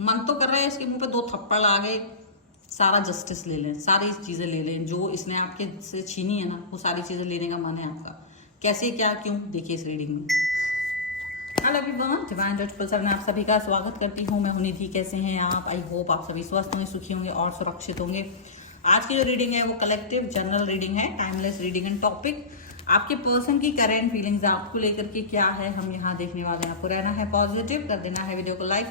मन तो कर रहा है इसके मुंह पे 2 थप्पड़ आ गए, सारा जस्टिस ले लें, सारी चीजें ले लें जो इसने आपके से छीनी है ना, वो सारी चीजें लेने का मन है आपका। कैसे, क्या, क्यों, देखिए इस रीडिंग में। हेलो एवरीवन, डिवाइन जज पल्सर में आप सभी का स्वागत करती हूँ। मैं हूं निधि। कैसे हैं आप? आई होप आप सभी स्वस्थ होंगे, सुखी होंगे और सुरक्षित होंगे। आज की जो रीडिंग है वो कलेक्टिव जनरल रीडिंग है, टाइमलेस रीडिंग एंड टॉपिक आपके पर्सन की करेंट फीलिंग्स आपको लेकर के क्या है, हम यहाँ देखने वाले हैं। आपको रहना है पॉजिटिव, कर देना है वीडियो को लाइक,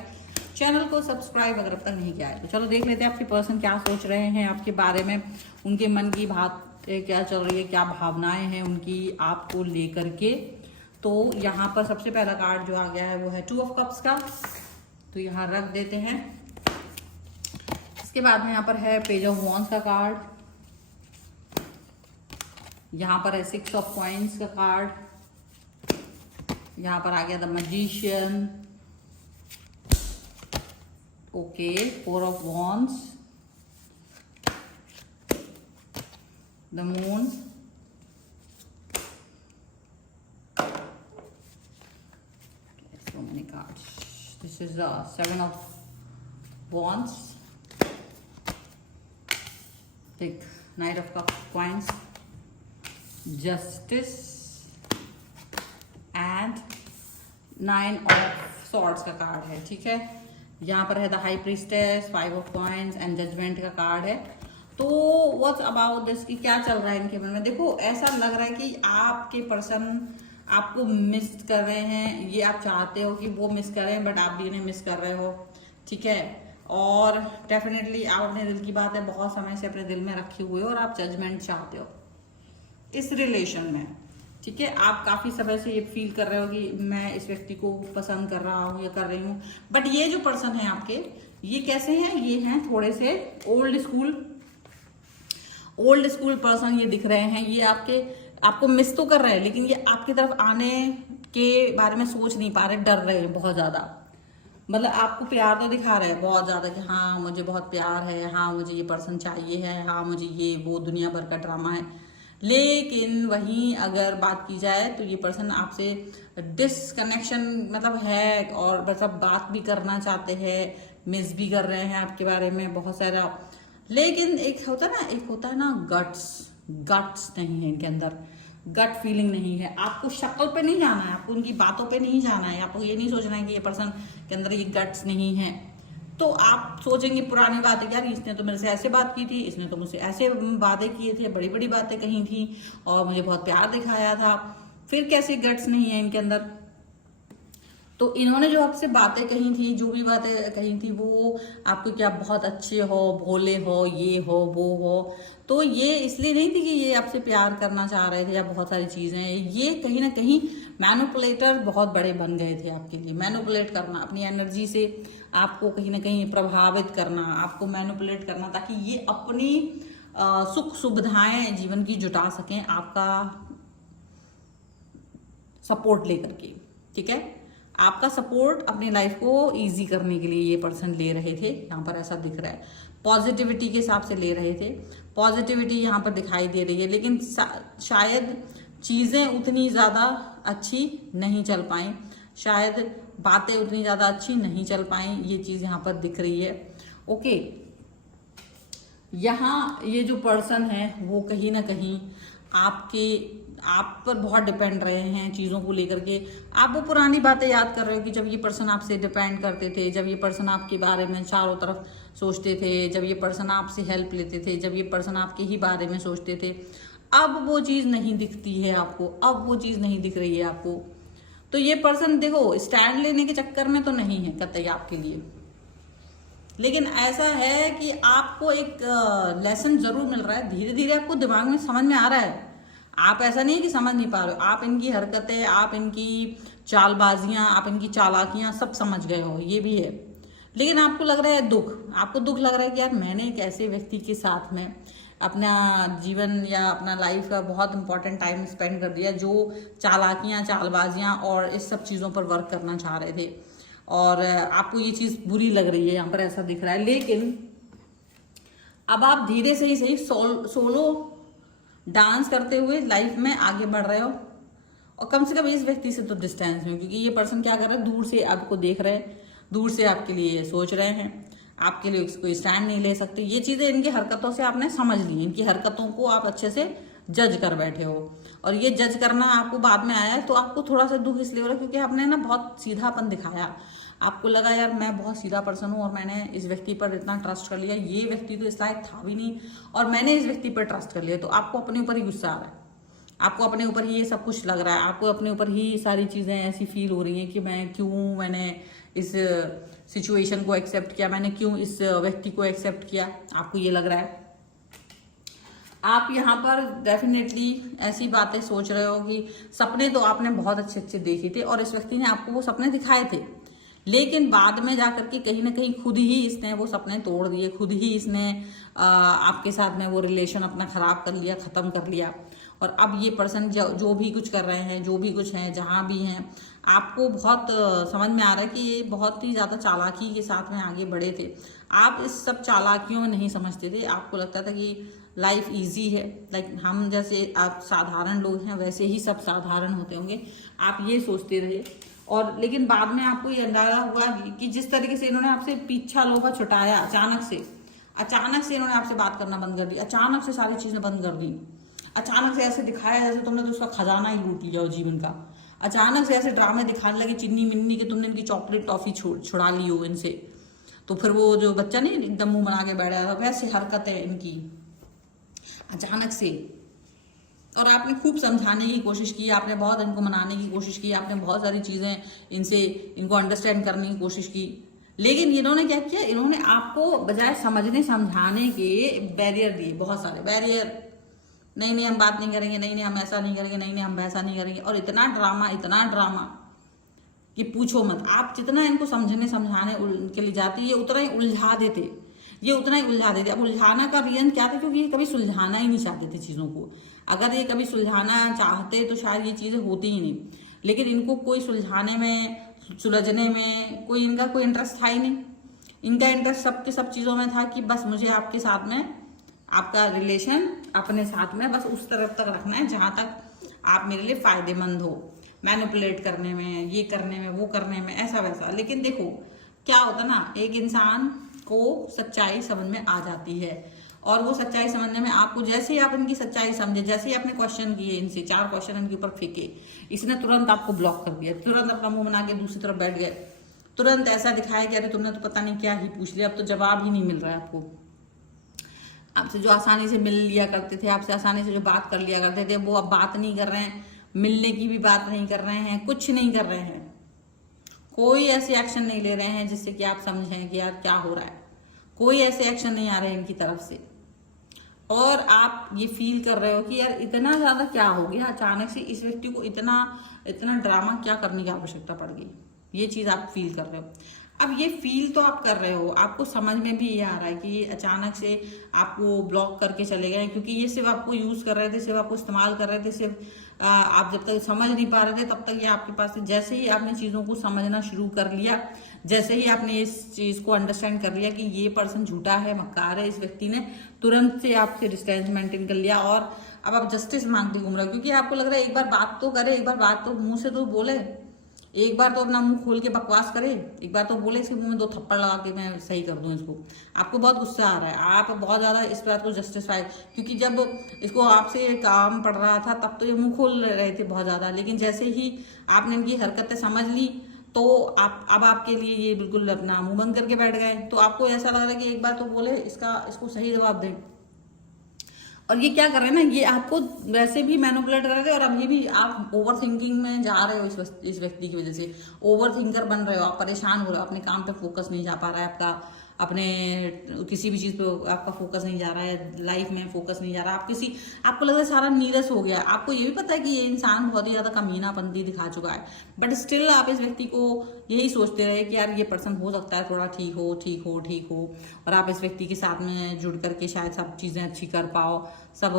चैनल को सब्सक्राइब अगर अब तक नहीं किया है तो। चलो देख लेते हैं आपके पर्सन क्या सोच रहे हैं आपके बारे में, उनके मन की बात क्या चल रही है, क्या भावनाएं हैं उनकी आपको लेकर के। तो यहाँ पर सबसे पहला कार्ड जो आ गया है वो है 2 ऑफ कप्स का, तो यहाँ रख देते हैं। इसके बाद में यहाँ पर है पेज ऑफ वॉन्ड्स का कार्ड, यहाँ पर है 6 ऑफ कॉइंस का कार्ड, यहाँ पर आ गया the magician, okay, 4 of wands, the moon, so many cards. This is the 7 of wands, take knight of cups, coins, justice and 9 of swords का card है। ठीक है, यहाँ पर है the high priestess, 5 of coins and judgment का card है। तो व्हाट्स अबाउट दिस, की क्या चल रहा है इनके मन में। देखो ऐसा लग रहा है कि आपके पर्सन आपको मिस कर रहे हैं, ये आप चाहते हो कि वो मिस करें बट आप भी इन्हें मिस कर रहे हो। ठीक है, और डेफिनेटली आप अपने दिल की बात है बहुत समय से अपने दिल में रखे हुए हो और आप जजमेंट चाहते हो इस रिलेशन में। ठीक है, आप काफी समय से ये फील कर रहे हो कि मैं इस व्यक्ति को पसंद कर रहा हूँ या कर रही हूँ, बट ये जो पर्सन है आपके, ये कैसे हैं, ये हैं थोड़े से ओल्ड स्कूल पर्सन ये दिख रहे हैं। ये आपको मिस तो कर रहे हैं लेकिन ये आपकी तरफ आने के बारे में सोच नहीं पा रहे, डर रहे हैं बहुत ज्यादा। मतलब आपको प्यार तो दिखा रहे हैं बहुत ज्यादा कि हाँ मुझे बहुत प्यार है, हाँ मुझे ये पर्सन चाहिए है, हाँ मुझे ये वो दुनिया भर का ड्रामा है। लेकिन वहीं अगर बात की जाए तो ये पर्सन आपसे डिसकनेक्शन मतलब है, और मतलब बात भी करना चाहते हैं, मिस भी कर रहे हैं आपके बारे में बहुत सारा। लेकिन एक होता है ना गट्स नहीं है इनके अंदर, गट फीलिंग नहीं है। आपको शक्ल पे नहीं जाना है, आपको उनकी बातों पे नहीं जाना है, आपको ये नहीं सोचना है कि ये पर्सन के अंदर ये गट्स नहीं है। तो आप सोचेंगे पुरानी बातें, यार इसने तो मेरे से ऐसे बात की थी, इसने तो मुझसे ऐसे वादे किए थे, बड़ी बड़ी बातें कही थी और मुझे बहुत प्यार दिखाया था, फिर कैसे गट्स नहीं है इनके अंदर। तो इन्होंने जो आपसे बातें कही थी, जो भी बातें कही थी, वो आपको क्या बहुत अच्छे हो, भोले हो, ये हो वो हो, तो ये इसलिए नहीं थी कि ये आपसे प्यार करना चाह रहे थे या बहुत सारी चीजें। ये कहीं ना कहीं मैनिपुलेटर बहुत बड़े बन गए थे आपके लिए। मैनिपुलेट करना, अपनी एनर्जी से आपको कहीं ना कहीं प्रभावित करना, आपको मैनिपुलेट करना ताकि ये अपनी सुख सुविधाएं जीवन की जुटा सकें आपका सपोर्ट लेकर के। ठीक है, आपका सपोर्ट अपनी लाइफ को इजी करने के लिए ये पर्सन ले रहे थे, यहाँ पर ऐसा दिख रहा है। पॉजिटिविटी के हिसाब से ले रहे थे, पॉजिटिविटी यहाँ पर दिखाई दे रही है, लेकिन शायद चीजें उतनी ज्यादा अच्छी नहीं चल पाई, शायद बातें उतनी ज्यादा अच्छी नहीं चल पाई, ये चीज यहाँ पर दिख रही है। ओके, यहाँ ये जो पर्सन है वो कहीं ना कहीं आप पर बहुत डिपेंड रहे हैं चीज़ों को लेकर के। आप वो पुरानी बातें याद कर रहे हो कि जब ये पर्सन आपसे डिपेंड करते थे, जब ये पर्सन आपके बारे में चारों तरफ सोचते थे, जब ये पर्सन आपसे हेल्प लेते थे, जब ये पर्सन आपके ही बारे में सोचते थे। अब वो चीज़ नहीं दिखती है आपको, अब वो चीज़ नहीं दिख रही है आपको। तो ये पर्सन देखो स्टैंड लेने के चक्कर में तो नहीं है कतई आपके लिए, लेकिन ऐसा है कि आपको एक लेसन जरूर मिल रहा है, धीरे धीरे आपको दिमाग में समझ में आ रहा है। आप ऐसा नहीं है कि समझ नहीं पा रहे हो, आप इनकी हरकतें, आप इनकी चालबाजियां, आप इनकी चालाकियां सब समझ गए हो, ये भी है। लेकिन आपको लग रहा है दुख, आपको दुख लग रहा है कि यार मैंने एक ऐसे व्यक्ति के साथ में अपना जीवन या अपना लाइफ का बहुत इंपॉर्टेंट टाइम स्पेंड कर दिया जो चालाकियां, चालबाजियां और इस सब चीज़ों पर वर्क करना चाह रहे थे, और आपको ये चीज़ बुरी लग रही है, यहाँ पर ऐसा दिख रहा है। लेकिन अब आप धीरे से ही सही सोलो डांस करते हुए लाइफ में आगे बढ़ रहे हो, और कम से कम इस व्यक्ति से तो डिस्टेंस में, क्योंकि ये पर्सन क्या कर रहा है, दूर से आपको देख रहे हैं, दूर से आपके लिए सोच रहे हैं, आपके लिए कोई स्टैंड नहीं ले सकते। ये चीजें इनकी हरकतों से आपने समझ ली, इनकी हरकतों को आप अच्छे से जज कर बैठे हो। और ये जज करना आपको बाद में आया है तो आपको थोड़ा सा दुख इसलिए हो रहा है क्योंकि आपने ना बहुत सीधापन दिखाया। आपको लगा यार मैं बहुत सीधा पर्सन हूँ और मैंने इस व्यक्ति पर इतना ट्रस्ट कर लिया, ये व्यक्ति तो इस लायक था भी नहीं और मैंने इस व्यक्ति पर ट्रस्ट कर लिया। तो आपको अपने ऊपर ही गुस्सा आ रहा है, आपको अपने ऊपर ही ये सब कुछ लग रहा है, आपको अपने ऊपर ही सारी चीज़ें ऐसी फील हो रही हैं कि मैंने इस सिचुएशन को एक्सेप्ट किया, मैंने क्यों इस व्यक्ति को एक्सेप्ट किया, आपको ये लग रहा है। आप यहाँ पर डेफिनेटली ऐसी बातें सोच रहे हो कि सपने तो आपने बहुत अच्छे अच्छे देखे थे और इस व्यक्ति ने आपको वो सपने दिखाए थे, लेकिन बाद में जाकर के कहीं ना कहीं खुद ही इसने वो सपने तोड़ दिए, खुद ही इसने आपके साथ में वो रिलेशन अपना खराब कर लिया, खत्म कर लिया। और अब ये पर्सन जो भी कुछ कर रहे हैं, जो भी कुछ हैं, जहाँ भी हैं, आपको बहुत समझ में आ रहा है कि ये बहुत ही ज़्यादा चालाकी के साथ में आगे बढ़े थे। आप इस सब चालाकियों में नहीं समझते थे, आपको लगता था कि लाइफ इजी है, लाइक हम जैसे आप साधारण लोग हैं वैसे ही सब साधारण होते होंगे, आप ये सोचते रहे। और लेकिन बाद में आपको ये अंदाजा हुआ कि जिस तरीके से इन्होंने आपसे पीछा लोभा छुटाया, अचानक से इन्होंने आपसे बात करना बंद कर दी, अचानक से सारी चीजें बंद कर दी, अचानक से ऐसे दिखाया जैसे तुमने तो उसका खजाना ही लूट लिया हो जीवन का, अचानक से ऐसे ड्रामे दिखाने लगे चिन्नी मिन्नी के तुमने इनकी चॉकलेट टॉफी छुड़ा ली हो इनसे। तो फिर वो जो बच्चा नहीं एकदम मुंह बना के बैठा था, वैसे हरकत है इनकी अचानक से। और आपने खूब समझाने की कोशिश की, आपने बहुत इनको मनाने की कोशिश की, आपने बहुत सारी चीजें इनको अंडरस्टैंड करने की कोशिश की, लेकिन इन्होंने क्या किया, इन्होंने आपको बजाय समझने समझाने के बैरियर दिए, बहुत सारे बैरियर। नहीं हम बात नहीं करेंगे, नहीं हम ऐसा नहीं करेंगे, नहीं हम वैसा नहीं करेंगे। और इतना ड्रामा कि पूछो मत। आप जितना इनको समझाने के लिए जाती ये उतना ही उलझा देते, अब उलझाना का रीजन क्या था, क्योंकि ये कभी सुलझाना ही नहीं चाहते थे चीज़ों को। अगर ये कभी सुलझाना चाहते तो शायद ये चीज़ें होती ही नहीं, लेकिन इनको कोई सुलझाने में, सुलझने में कोई इनका कोई इंटरेस्ट था ही नहीं। इनका इंटरेस्ट सब चीज़ों में था कि बस मुझे आपके साथ में, आपका रिलेशन अपने साथ में बस उस तरफ तक रखना है जहाँ तक आप मेरे लिए फायदेमंद हो, मैनिपुलेट करने में, ये करने में, वो करने में, ऐसा वैसा। लेकिन देखो क्या होता ना, एक इंसान को सच्चाई समझ में आ जाती है और वो सच्चाई समझने में आपको, जैसे ही आप इनकी सच्चाई समझे, जैसे ही आपने क्वेश्चन किए, इनसे 4 क्वेश्चन इनके ऊपर फेंके, इसने तुरंत आपको ब्लॉक कर दिया, तुरंत अपना मुंह बना के दूसरी तरफ बैठ गए, तुरंत ऐसा दिखाया कि अरे तुमने तो पता नहीं क्या ही पूछ लिया, अब तो जवाब ही नहीं मिल रहा है आपको। आपसे जो आसानी से मिल लिया करते थे, आपसे आसानी से जो बात कर लिया करते थे, वो अब बात नहीं कर रहे हैं, मिलने की भी बात नहीं कर रहे हैं, कुछ नहीं कर रहे हैं, कोई ऐसे एक्शन नहीं ले रहे हैं जिससे कि आप समझें कि यार क्या हो रहा है। कोई ऐसे एक्शन नहीं आ रहे हैं इनकी तरफ से। और आप ये फील कर रहे हो कि यार इतना ज्यादा क्या हो गया, अचानक से इस व्यक्ति को इतना ड्रामा क्या करने की आवश्यकता पड़ गई, ये चीज आप फील कर रहे हो। अब ये फील तो आप कर रहे हो, आपको समझ में भी ये आ रहा है कि ये अचानक से आपको ब्लॉक करके चले गए, क्योंकि ये सिर्फ आपको यूज कर रहे थे, सिर्फ आपको इस्तेमाल कर रहे थे, सिर्फ आप जब तक समझ नहीं पा रहे थे तब तक ये आपके पास थे। जैसे ही आपने चीजों को समझना शुरू कर लिया, जैसे ही आपने इस चीज को अंडरस्टैंड कर लिया कि ये पर्सन झूठा है, मक्कार है, इस व्यक्ति ने तुरंत से आपसे डिस्टेंस मेंटेन कर लिया और अब आप जस्टिस मांगते घूम रहे हो, क्योंकि आपको लग रहा है एक बार बात तो करे, एक बार बात तो मुंह से तो बोले, एक बार तो अपना मुंह खोल के बकवास करे, एक बार तो बोले इसके मुंह में 2 थप्पड़ लगा के मैं सही कर दूं इसको। आपको बहुत गुस्सा आ रहा है, आप बहुत ज्यादा इस बात को जस्टिफाई, क्योंकि जब इसको आपसे काम पड़ रहा था तब तो ये मुंह खोल रहे थे बहुत ज्यादा, लेकिन जैसे ही आपने इनकी हरकतें समझ ली तो अब आपके लिए ये बिल्कुल अपना मुंह बंद करके बैठ गए। तो आपको ऐसा लग रहा है कि एक बार तो बोले, इसको सही जवाब दें। और ये क्या कर रहे हैं ना, ये आपको वैसे भी मैनिपुलेट कर रहे थे और अभी भी आप ओवर थिंकिंग में जा रहे हो इस व्यक्ति की वजह से, ओवर थिंकर बन रहे हो, आप परेशान हो रहे हो, अपने काम पे फोकस नहीं जा पा रहा है आपका, अपने किसी भी चीज पे आपका फोकस नहीं जा रहा है, लाइफ में फोकस नहीं जा रहा, आपको लग रहा है सारा नीरस हो गया। आपको ये भी पता है कि ये इंसान बहुत ही ज्यादा कमीनापंती दिखा चुका है, बट स्टिल आप इस व्यक्ति को यही सोचते रहे कि यार ये पर्सन हो सकता है थोड़ा ठीक हो, और आप इस व्यक्ति के साथ में जुड़ करके शायद सब चीजें अच्छी कर पाओ, सब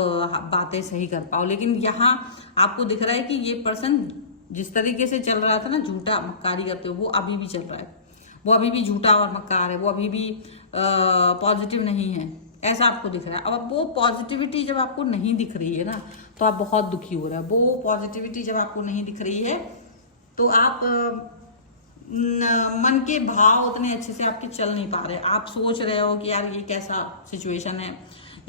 बातें सही कर पाओ। लेकिन यहाँ आपको दिख रहा है कि ये पर्सन जिस तरीके से चल रहा था ना, झूठा मक्कारी करते हो, वो अभी भी चल रहा है, वो अभी भी झूठा और मक्कार है, वो अभी भी पॉजिटिव नहीं है, ऐसा आपको दिख रहा है। अब वो पॉजिटिविटी जब आपको नहीं दिख रही है ना, तो आप बहुत दुखी हो रहे हैं। वो पॉजिटिविटी जब आपको नहीं दिख रही है तो आप मन के भाव उतने अच्छे से आपके चल नहीं पा रहे। आप सोच रहे हो कि यार ये कैसा सिचुएशन है,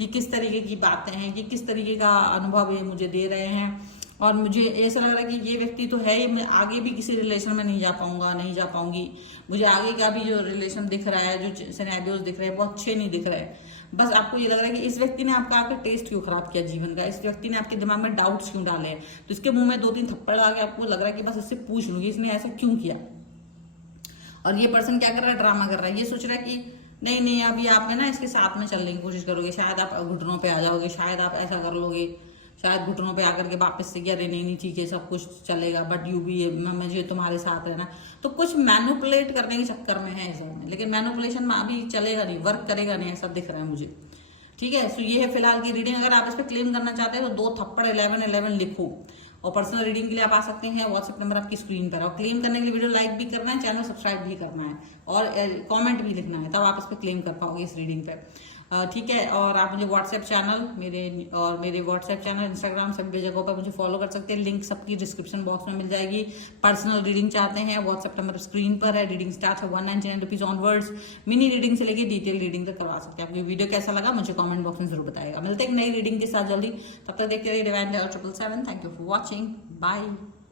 ये किस तरीके की बातें हैं, ये किस तरीके का अनुभव ये मुझे दे रहे हैं, और मुझे ऐसा लग रहा है कि ये व्यक्ति तो है ही, मैं आगे भी किसी रिलेशन में नहीं जा पाऊंगा, नहीं जा पाऊंगी। मुझे आगे का भी जो रिलेशन दिख रहा है, जो सिनेरियोज दिख रहे हैं, बहुत अच्छे नहीं दिख रहे। बस आपको ये लग रहा है कि इस व्यक्ति ने आपका आकर टेस्ट क्यों खराब किया जीवन का, इस व्यक्ति ने आपके दिमाग में डाउट्स क्यों डाले हैं। तो इसके मुंह में 2-3 थप्पड़ लगा के आपको लग रहा है कि बस इससे पूछ लूंगी इसने ऐसा क्यों किया। और ये पर्सन क्या कर रहा है, ड्रामा कर रहा है। ये सोच रहा है कि नहीं नहीं अभी आप में ना इसके साथ में चलने की कोशिश करोगे, शायद आप घुटनों पे आ जाओगे, शायद आप ऐसा कर लोगे, शायद घुटनों पे आकर के वापस से कि अरे नहीं नहीं ठीक है सब कुछ चलेगा, बट यू भी मुझे तुम्हारे साथ रहना। तो कुछ मैनिपुलेट करने के चक्कर में है इस में, लेकिन मैनिपुलेशन में अभी चलेगा नहीं, वर्क करेगा नहीं, ऐसा दिख रहा है मुझे। ठीक है, तो ये है फिलहाल की रीडिंग। अगर आप इस पर क्लेम करना चाहते हैं तो 2 थप्पड़ 1111 लिखो, और पर्सनल रीडिंग के लिए आप आ सकते हैं। व्हाट्सएप नंबर आपकी स्क्रीन पर। और क्लेम करने के लिए वीडियो लाइक भी करना है, चैनल सब्सक्राइब भी करना है, और कमेंट भी लिखना है, तब आप इस पर क्लेम कर पाओगे इस रीडिंग पे। ठीक है, और आप मुझे व्हाट्सएप चैनल मेरे व्हाट्सएप चैनल, इंस्टाग्राम, सभी जगहों पर मुझे फॉलो कर सकते हैं। लिंक सबकी डिस्क्रिप्शन बॉक्स में मिल जाएगी। पर्सनल रीडिंग चाहते हैं, व्हाट्सएप नंबर स्क्रीन पर है। रीडिंग स्टार्ट है 199 रुपीज ऑनवर्ड्स। मिनी रीडिंग से लेकर डिटेल रीडिंग तक करवा सकते हैं। आपको वीडियो कैसा लगा मुझे कमेंट बॉक्स में जरूर बताएगा। मिलते हैं एक नई रीडिंग के साथ जल्दी, तब तक देखते रहिए divine 777। Thank you for watching, bye.